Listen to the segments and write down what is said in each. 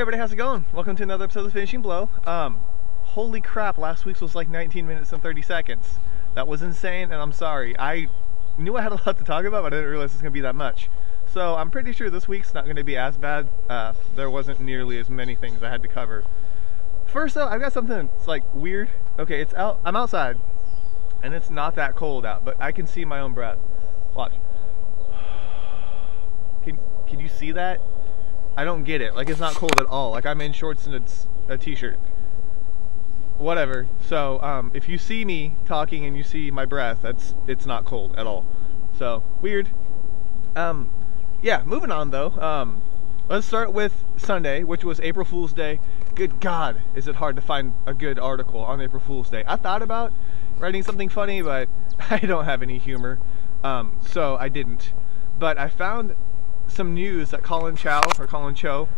Hey everybody, how's it going? Welcome to another episode of The Finishing Blow. Holy crap, last week's was like 19 minutes and 30 seconds. That was insane, and I'm sorry. I knew I had a lot to talk about, but I didn't realize it's going to be that much. So I'm pretty sure this week's not going to be as bad. There wasn't nearly as many things I had to cover. First though, I've got something that's like weird. Okay, I'm outside, and it's not that cold out, but I can see my own breath. Watch. Can you see that? I don't get it. Like, it's not cold at all. Like, I'm in shorts and a t-shirt. Whatever. So, if you see me talking and you see my breath, it's not cold at all. So, weird. Yeah, moving on though. Let's start with Sunday, which was April Fool's Day. Good God, is it hard to find a good article on April Fool's Day. I thought about writing something funny, but I don't have any humor. So I didn't. But I found some news that Colin Cho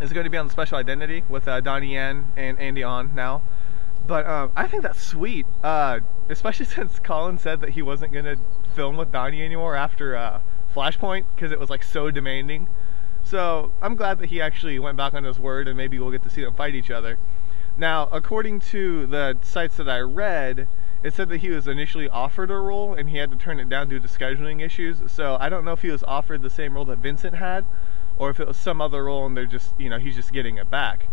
is going to be on the Special Identity with Donnie Yen and Andy On now. But I think that's sweet, especially since Colin said that he wasn't going to film with Donnie anymore after Flashpoint because it was like so demanding. So I'm glad that he actually went back on his word, and maybe we'll get to see them fight each other. Now, according to the sites that I read, it said that he was initially offered a role and he had to turn it down due to scheduling issues. So I don't know if he was offered the same role that Vincent had, or if it was some other role and they're just, he's just getting it back.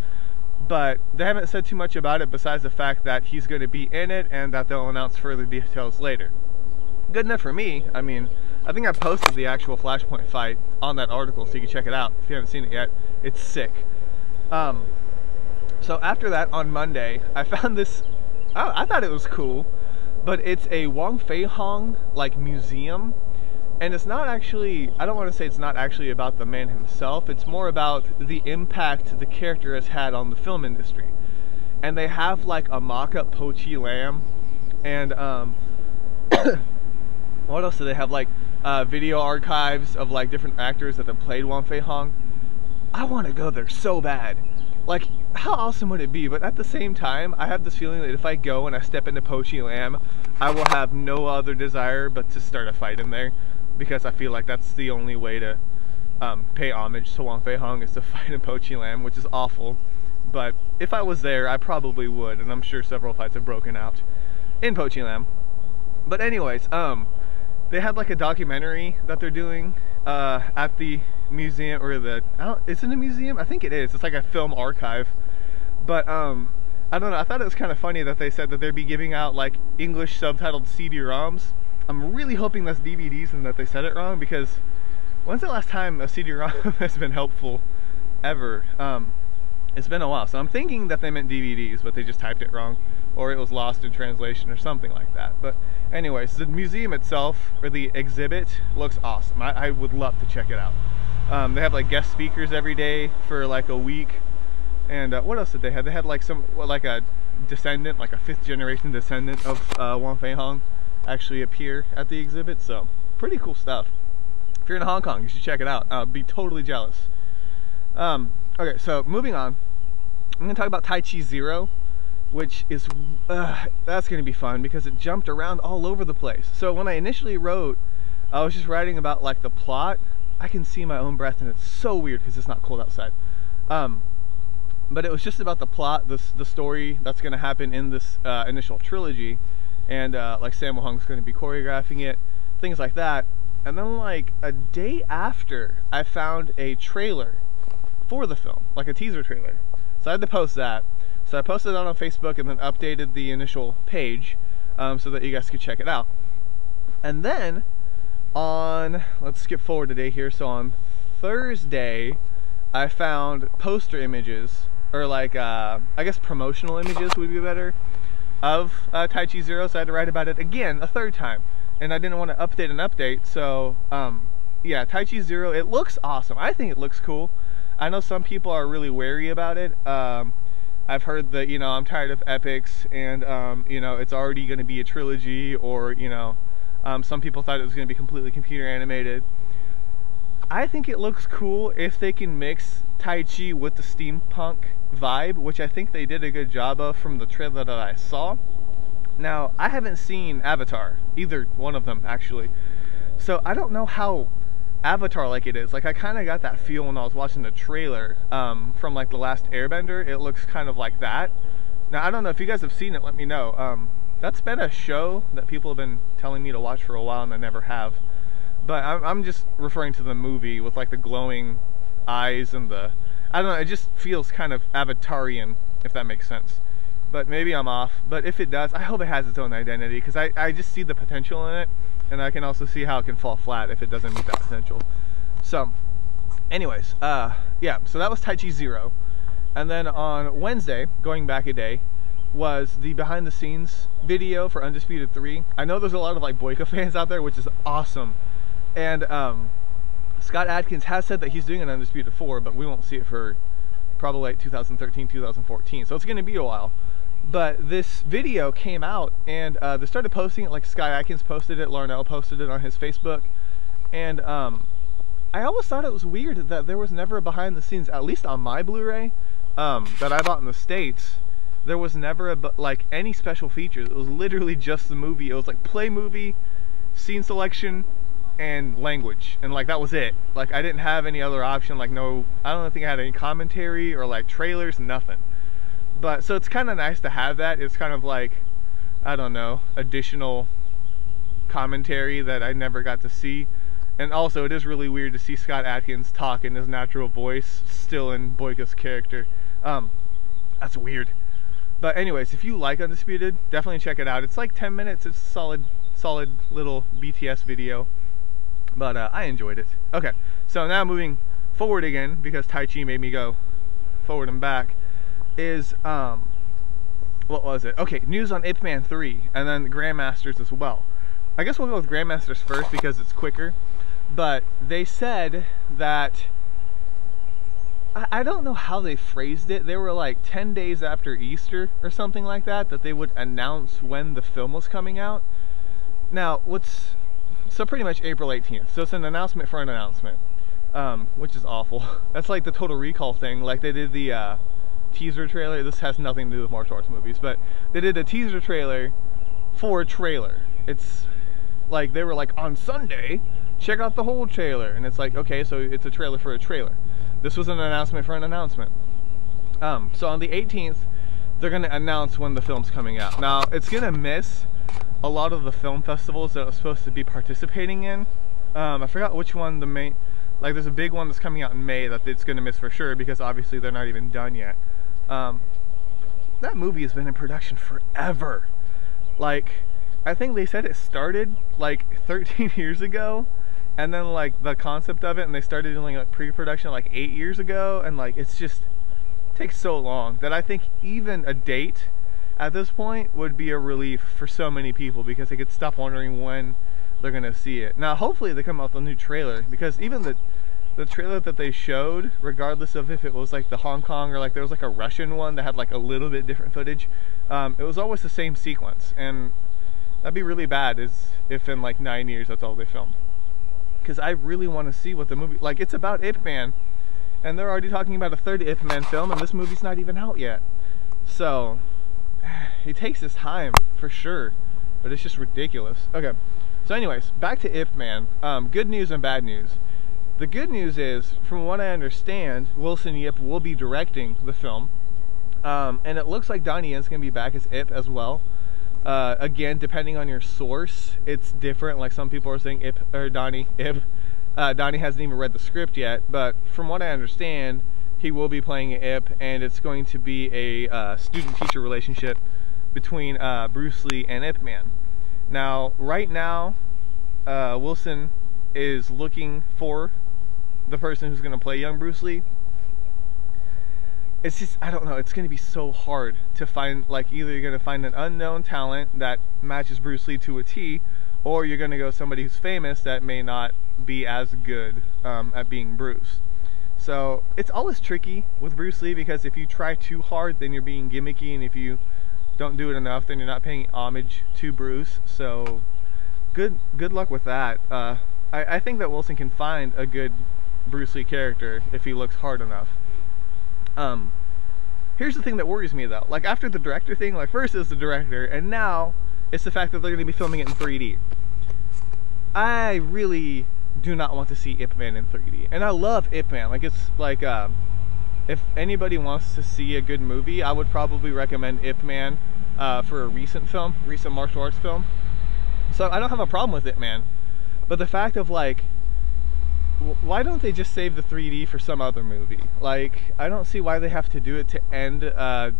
But they haven't said too much about it besides the fact that he's going to be in it and that they'll announce further details later. Good enough for me. I mean, I think I posted the actual Flashpoint fight on that article, so you can check it out if you haven't seen it yet. It's sick. So after that, on Monday, I found this. I thought it was cool, but it's a Wong Fei Hong like museum, and it's not actually, I don't want to say it's not actually about the man himself, it's more about the impact the character has had on the film industry. And they have like a mock-up Po Chi Lam, and what else do they have, like video archives of like different actors that have played Wong Fei Hong. I want to go there so bad. Like, how awesome would it be? But at the same time, I have this feeling that if I go and I step into Po Chi Lam, I will have no other desire but to start a fight in there, because I feel like that's the only way to pay homage to Wong Fei Hong, is to fight in Po Chi Lam, which is awful. But if I was there, I probably would, and I'm sure several fights have broken out in Po Chi Lam. But anyways, they had like a documentary that they're doing at the museum, or is it a museum? I think it is. It's like a film archive. But I don't know, I thought it was kind of funny that they said that they'd be giving out like English subtitled CD-ROMs. I'm really hoping that's DVDs and that they said it wrong, because when's the last time a CD-ROM has been helpful ever? It's been a while, so I'm thinking that they meant DVDs, but they just typed it wrong, or it was lost in translation or something like that. But anyways, the museum itself, or the exhibit, looks awesome. I would love to check it out. They have like guest speakers every day for like a week. And what else did they have? They had like a descendant, like a 5th generation descendant of Wong Fei Hong actually appear at the exhibit. So pretty cool stuff. If you're in Hong Kong, you should check it out. I'd be totally jealous. Okay, so moving on. I'm going to talk about Tai Chi 0, which is, that's going to be fun because it jumped around all over the place. So when I initially wrote, I was just writing about like the plot. I can see my own breath, and it's so weird because it's not cold outside. But it was just about the plot, the story that's going to happen in this initial trilogy, and like Sammo Hung's going to be choreographing it, things like that. And then like a day after, I found a trailer for the film, like a teaser trailer. So I had to post that. So I posted that on Facebook and then updated the initial page so that you guys could check it out. And then let's skip forward today here. So on Thursday, I found poster images, or like, I guess promotional images would be better, of Tai Chi 0, so I had to write about it again a third time. And I didn't want to update an update, so yeah, Tai Chi 0, it looks awesome. I think it looks cool. I know some people are really wary about it. I've heard that, I'm tired of epics, and, it's already going to be a trilogy, or, some people thought it was going to be completely computer animated. I think it looks cool if they can mix Tai Chi with the steampunk vibe, which I think they did a good job of from the trailer that I saw. Now, I haven't seen Avatar, either one of them actually, so I don't know how Avatar like it is. Like I kind of got that feel when I was watching the trailer from like the last Airbender. It looks kind of like that. Now I don't know if you guys have seen it. Let me know. That's been a show that people have been telling me to watch for a while and I never have. But I'm just referring to the movie with like the glowing eyes and the, I don't know, it just feels kind of Avatarian, if that makes sense. But maybe I'm off. But if it does, I hope it has its own identity, because I just see the potential in it, and I can also see how it can fall flat if it doesn't meet that potential. So, anyways, yeah, so that was Tai Chi 0. And then on Wednesday, going back a day, was the behind the scenes video for Undisputed 3. I know there's a lot of like Boyka fans out there, which is awesome. And Scott Adkins has said that he's doing an Undisputed 4, but we won't see it for probably like 2013, 2014. So it's going to be a while. But this video came out, and they started posting it. Like Scott Adkins posted it, Larnell posted it on his Facebook. And I always thought it was weird that there was never a behind the scenes, at least on my Blu-ray that I bought in the States. There was never like any special features. It was literally just the movie. It was like play movie, scene selection, and language, and like that was it. Like I didn't have any other option. Like no, I don't think I had any commentary or like trailers, nothing. But so it's kind of nice to have that. It's kind of like, I don't know, additional commentary that I never got to see. And also it is really weird to see Scott Adkins talk in his natural voice still in Boyka's character. That's weird. But anyways, if you like Undisputed, definitely check it out. It's like 10 minutes. It's a solid little BTS video. But I enjoyed it. Okay, so now moving forward again, because Tai Chi made me go forward and back, is, what was it? Okay, news on Ip Man 3, and then Grandmasters as well. I guess we'll go with Grandmasters first because it's quicker. But they said that, I don't know how they phrased it. They were like 10 days after Easter or something like that, that they would announce when the film was coming out. Now, so pretty much April 18th. So it's an announcement for an announcement, which is awful. That's like the Total Recall thing. Like they did the teaser trailer. This has nothing to do with martial arts movies, but they did a teaser trailer for a trailer. It's like they were like, on Sunday, check out the whole trailer. And it's like, okay, so it's a trailer for a trailer. This was an announcement for an announcement. So on the 18th, they're going to announce when the film's coming out. Now, it's going to miss a lot of the film festivals that I was supposed to be participating in. I forgot which one the main, like there's a big one that's coming out in May that it's going to miss for sure, because obviously they're not even done yet. That movie has been in production forever. Like, I think they said it started like 13 years ago, and then like the concept of it, and they started doing like pre-production like 8 years ago, and like it's just takes so long that I think even a date at this point would be a relief for so many people, because they could stop wondering when they're gonna see it. Now hopefully they come out with a new trailer, because even the trailer that they showed, regardless of if it was like the Hong Kong or like there was like a Russian one that had like a little bit different footage, it was always the same sequence, and that'd be really bad if in like 9 years that's all they filmed. Because I really want to see what the movie, like it's about Ip Man, and they're already talking about a third Ip Man film, and this movie's not even out yet. So he takes his time for sure, but it's just ridiculous. Okay, so anyways, back to Ip Man. Good news and bad news. The good news is, from what I understand, Wilson Yip will be directing the film, and it looks like Donnie Yen's gonna be back as Ip as well. Again, depending on your source, it's different. Like some people are saying Ip or Donnie Ip. Donnie hasn't even read the script yet, but from what I understand, he will be playing Ip, and it's going to be a student-teacher relationship between Bruce Lee and Ip Man. Now, right now, Wilson is looking for the person who's going to play young Bruce Lee. It's just, I don't know, it's going to be so hard to find, like, either you're going to find an unknown talent that matches Bruce Lee to a T, or you're going to go somebody who's famous that may not be as good at being Bruce. So it's always tricky with Bruce Lee, because if you try too hard, then you're being gimmicky, and if you don't do it enough, then you're not paying homage to Bruce. So good luck with that. I think that Wilson can find a good Bruce Lee character if he looks hard enough. Here's the thing that worries me though. Like after the director thing, like first it was the director, and now it's the fact that they're going to be filming it in 3D. I really do not want to see Ip Man in 3D. And I love Ip Man. Like, it's like, if anybody wants to see a good movie, I would probably recommend Ip Man for a recent martial arts film. So I don't have a problem with Ip Man. But the fact of, like, why don't they just save the 3D for some other movie? Like, I don't see why they have to do it to end a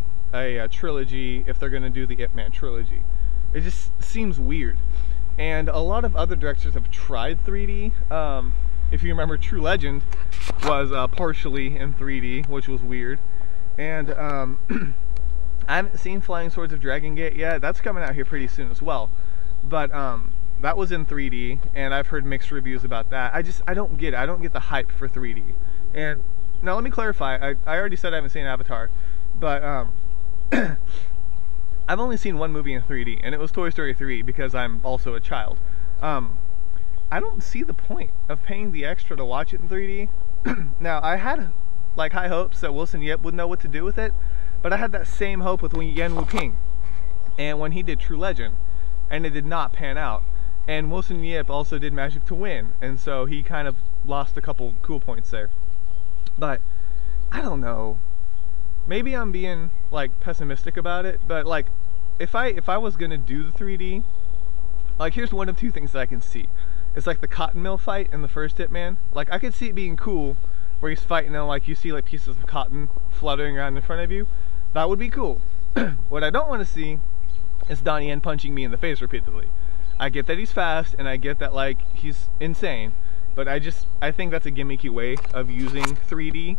trilogy if they're going to do the Ip Man trilogy. It just seems weird. And a lot of other directors have tried 3D. If you remember, True Legend was partially in 3D, which was weird. And I haven't seen Flying Swords of Dragon Gate yet. That's coming out here pretty soon as well. But that was in 3D, and I've heard mixed reviews about that. I don't get it. I don't get the hype for 3D. And now let me clarify. I already said I haven't seen Avatar, but I've only seen one movie in 3D, and it was Toy Story 3 because I'm also a child. I don't see the point of paying the extra to watch it in 3D. Now, I had like high hopes that Wilson Yip would know what to do with it, but I had that same hope with Yan Wu-ping and when he did True Legend, and it did not pan out. And Wilson Yip also did Magic to Win, and so he kind of lost a couple cool points there. But I don't know. Maybe I'm being like pessimistic about it, but like if I was gonna do the 3D, like here's one of two things that I can see. It's like the cotton mill fight in the first Ip Man. Like I could see it being cool, where he's fighting and like you see like pieces of cotton fluttering around in front of you. That would be cool. What I don't want to see is Donnie Yen punching me in the face repeatedly. I get that he's fast and I get that like he's insane, but I think that's a gimmicky way of using 3D.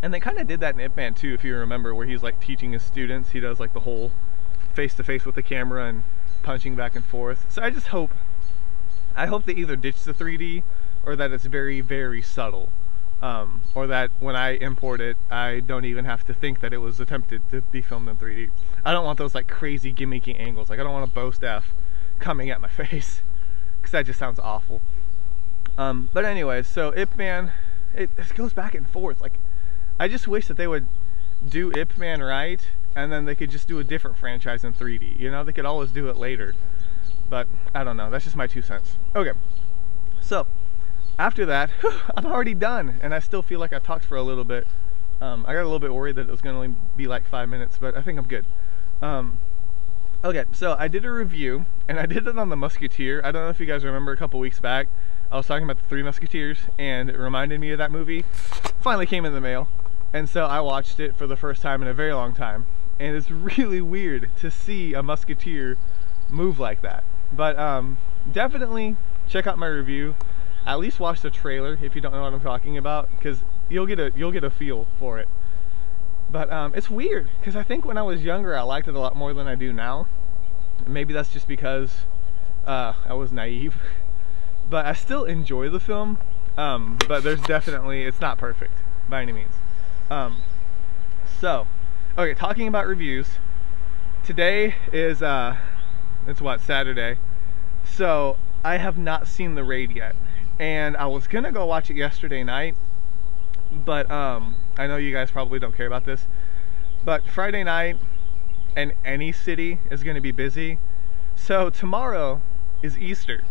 And they kind of did that in Ip Man too, if you remember, where he's like teaching his students. He does like the whole face-to-face with the camera and punching back and forth. So I hope they either ditch the 3D or that it's very, very subtle. Or that when I import it, I don't even have to think that it was attempted to be filmed in 3D. I don't want those like crazy gimmicky angles. Like I don't want a bow staff coming at my face, because that just sounds awful. But anyways, so Ip Man, it goes back and forth. Like I just wish that they would do Ip Man right, and then they could just do a different franchise in 3D. You know, they could always do it later. But I don't know, that's just my 2 cents. Okay, so after that, I'm already done, and I still feel like I talked for a little bit. I got a little bit worried that it was going to only be like 5 minutes, but I think I'm good. Okay, so I did a review, and I did it on The Musketeer. I don't know if you guys remember a couple weeks back, I was talking about The Three Musketeers, and it reminded me of that movie. Finally came in the mail, and so I watched it for the first time in a very long time. And it's really weird to see a musketeer move like that. But definitely check out my review. At least watch the trailer if you don't know what I'm talking about, because you'll get a feel for it. But it's weird, because I think when I was younger I liked it a lot more than I do now. Maybe that's just because I was naive. But I still enjoy the film, but there's definitely, it's not perfect by any means. So, okay, talking about reviews, today is, it's what, Saturday? So, I have not seen The Raid yet, and I was gonna go watch it yesterday night, but I know you guys probably don't care about this, but Friday night in any city is gonna be busy. So tomorrow is Easter,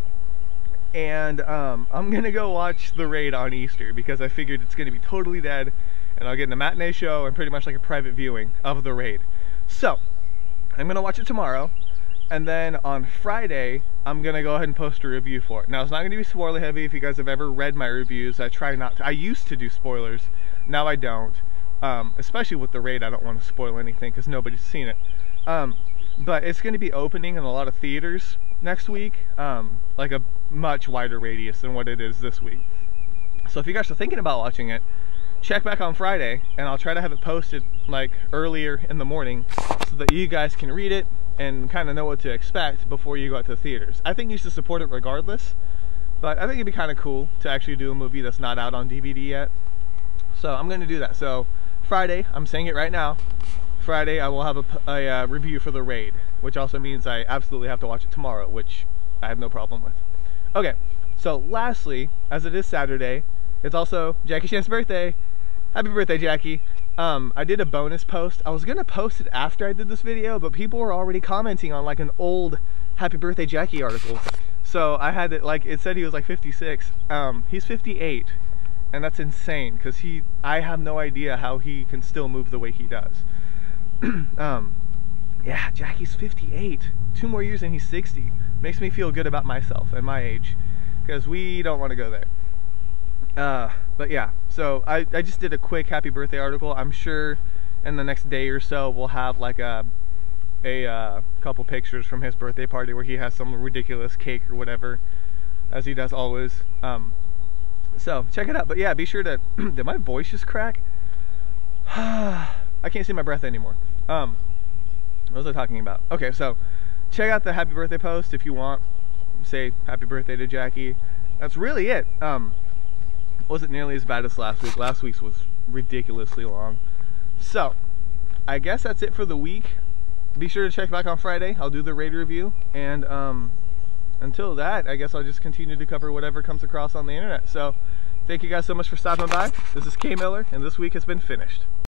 and I'm gonna go watch The Raid on Easter because I figured it's gonna be totally dead, and I'll get in a matinee show and pretty much like a private viewing of The Raid. So I'm gonna watch it tomorrow, and then on Friday I'm gonna go ahead and post a review for it. Now it's not gonna be spoiler heavy. If you guys have ever read my reviews, I try not to. I used to do spoilers, now I don't. Especially with The Raid, I don't want to spoil anything because nobody's seen it. But it's gonna be opening in a lot of theaters next week, like a much wider radius than what it is this week. So if you guys are thinking about watching it, check back on Friday, and I'll try to have it posted like earlier in the morning so that you guys can read it and kind of know what to expect before you go out to the theaters. I think you should support it regardless, but I think it'd be kind of cool to actually do a movie that's not out on DVD yet. So I'm going to do that. So Friday, I'm saying it right now, Friday I will have a review for The Raid, which also means I absolutely have to watch it tomorrow, which I have no problem with. Okay, so lastly, as it is Saturday, it's also Jackie Chan's birthday. Happy birthday, Jackie. I did a bonus post. I was gonna post it after I did this video, but people were already commenting on like an old Happy Birthday Jackie article. So I had it, like, it said he was like 56. He's 58, and that's insane because I have no idea how he can still move the way he does. Yeah, Jackie's 58. 2 more years and he's 60. Makes me feel good about myself and my age, because we don't want to go there. But yeah, so I just did a quick happy birthday article. I'm sure in the next day or so we'll have like a couple pictures from his birthday party where he has some ridiculous cake or whatever, as he does always. So check it out. But yeah, be sure to did my voice just crack? I can't see my breath anymore. What was I talking about? Okay, so check out the happy birthday post if you want. Say happy birthday to Jackie. That's really it. Wasn't nearly as bad as last week. Last week's was ridiculously long. So I guess that's it for the week. Be sure to check back on Friday. I'll do the raid review, and until that, I guess I'll just continue to cover whatever comes across on the internet. So thank you guys so much for stopping by. This is K Miller, and this week has been finished.